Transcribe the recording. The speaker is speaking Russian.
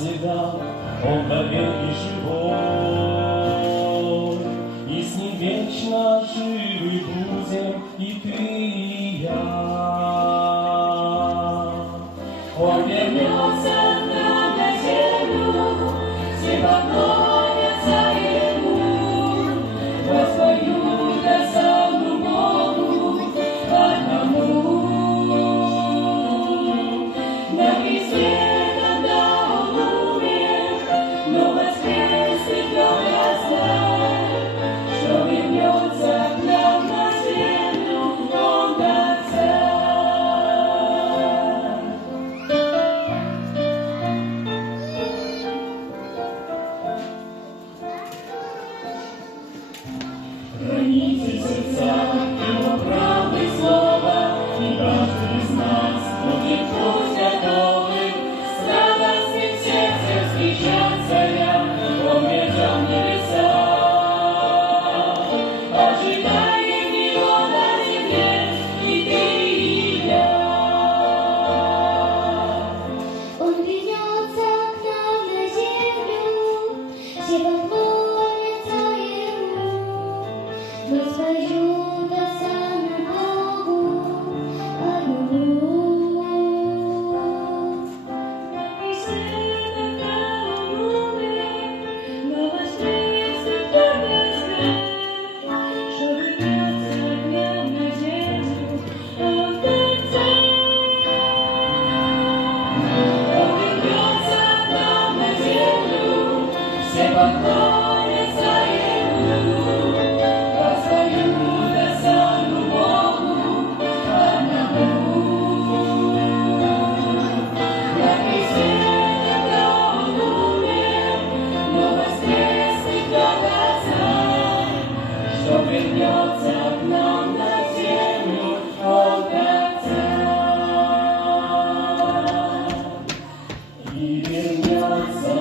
навсегда, Он навеки живой, и с Ним вечно живы будем и ты, и я. Он вернется к нам на землю, все поклонятся Ему, воспоют осану Богу одному. На кресте, когда Он умер, но воскрес и твердо знает, что вернется к нам на землю Он как царь. Храните сердца Его правды слова, и каждый из нас будет путь готовый, с радостным сердцем встречать царя, Он ведет небеса. Ожидаем Его на земле, и ты, и я. Он вернется к нам на землю, все поклонятся Ему, воспоют осану Богу одному. На кресте, когда Он умер, но воскрес и твердо знает, что вернется к нам на землю Он как царь. Он вернется к нам на землю, все поклонятся Ему, воспоют осану Богу одному. На кресте, когда Он умер, но воскрес и твердо знает, что вернется к нам на землю Он как царь. И вернется